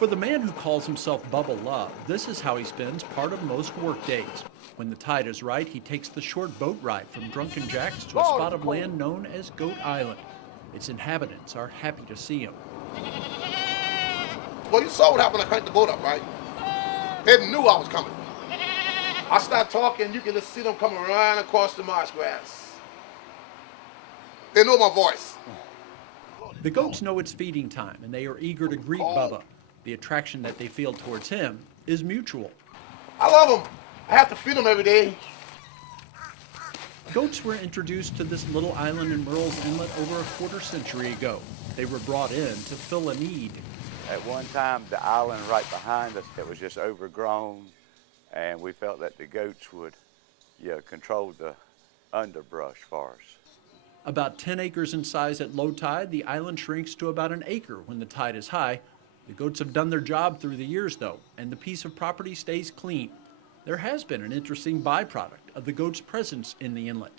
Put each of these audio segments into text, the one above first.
For the man who calls himself Bubba Love, this is how he spends part of most work days. When the tide is right, he takes the short boat ride from Drunken Jack's to a spot of land known as Goat Island. Its inhabitants are happy to see him. Well, you saw what happened. I cranked the boat up, right? They knew I was coming. I started talking, you can just see them coming right across the marsh grass. They know my voice. The goats know it's feeding time, and they are eager to greet Bubba. The attraction that they feel towards him is mutual. I love them. I have to feed them every day. Goats were introduced to this little island in Murrells Inlet over a quarter-century ago. They were brought in to fill a need. At one time, the island right behind us, it was just overgrown, and we felt that the goats would control the underbrush for us. About 10 acres in size at low tide, the island shrinks to about an acre when the tide is high. The goats have done their job through the years, though, and the piece of property stays clean. There has been an interesting byproduct of the goats' presence in the inlet.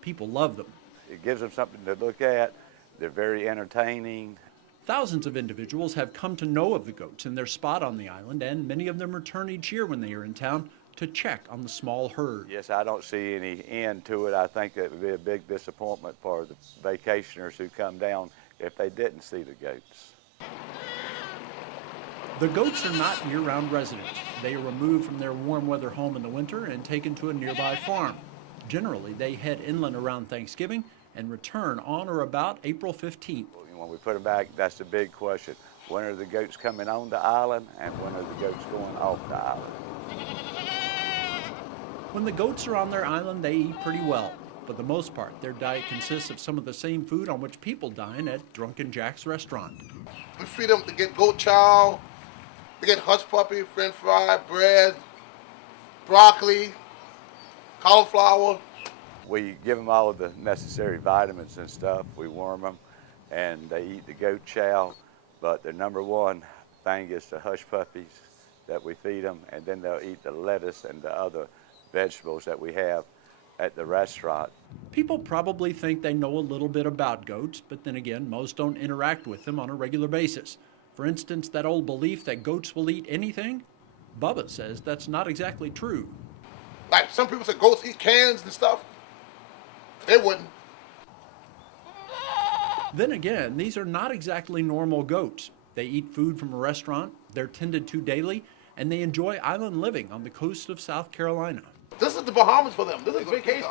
People love them. It gives them something to look at. They're very entertaining. Thousands of individuals have come to know of the goats and their spot on the island, and many of them return each year when they are in town to check on the small herd. Yes, I don't see any end to it. I think that would be a big disappointment for the vacationers who come down if they didn't see the goats. The goats are not year-round residents. They are removed from their warm weather home in the winter and taken to a nearby farm. Generally, they head inland around Thanksgiving and return on or about April 15th. When we put them back, that's the big question. When are the goats coming on the island, and when are the goats going off the island? When the goats are on their island, they eat pretty well. For the most part, their diet consists of some of the same food on which people dine at Drunken Jack's restaurant. We feed them to get goat chow, to get hush puppy, french fry, bread, broccoli, cauliflower. We give them all of the necessary vitamins and stuff. We warm them, and they eat the goat chow. But the number one thing is the hush puppies that we feed them, and then they'll eat the lettuce and the other vegetables that we have at the restaurant. People probably think they know a little bit about goats, but then again, most don't interact with them on a regular basis. For instance, that old belief that goats will eat anything? Bubba says that's not exactly true. Like some people say goats eat cans and stuff. They wouldn't. Then again, these are not exactly normal goats. They eat food from a restaurant, they're tended to daily, and they enjoy island living on the coast of South Carolina. This is the Bahamas for them. This is vacation.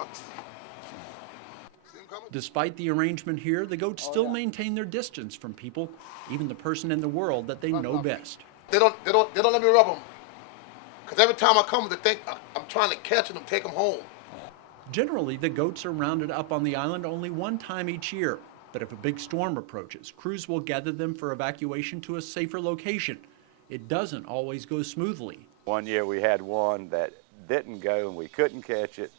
Despite the arrangement here, the goats still maintain their distance from people, even the person in the world that they know best. They don't let me rub them. Because every time I come, they think I'm trying to catch them and take them home. Generally, the goats are rounded up on the island only one time each year. But if a big storm approaches, crews will gather them for evacuation to a safer location. It doesn't always go smoothly. One year we had one that didn't go and we couldn't catch it.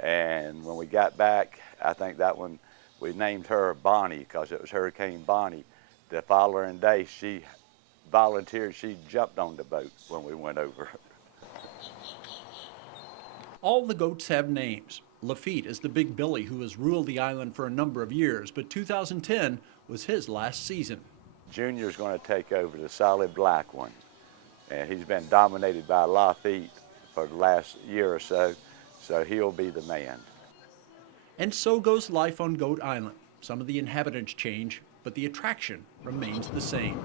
And when we got back, I think that one, we named her Bonnie because it was Hurricane Bonnie. The following day, she volunteered, she jumped on the boat when we went over. All the goats have names. Lafitte is the big Billy who has ruled the island for a number of years, but 2010 was his last season. Junior's going to take over the solid black one, and he's been dominated by Lafitte for the last year or so, so he'll be the man. And so goes life on Goat Island. Some of the inhabitants change, but the attraction remains the same.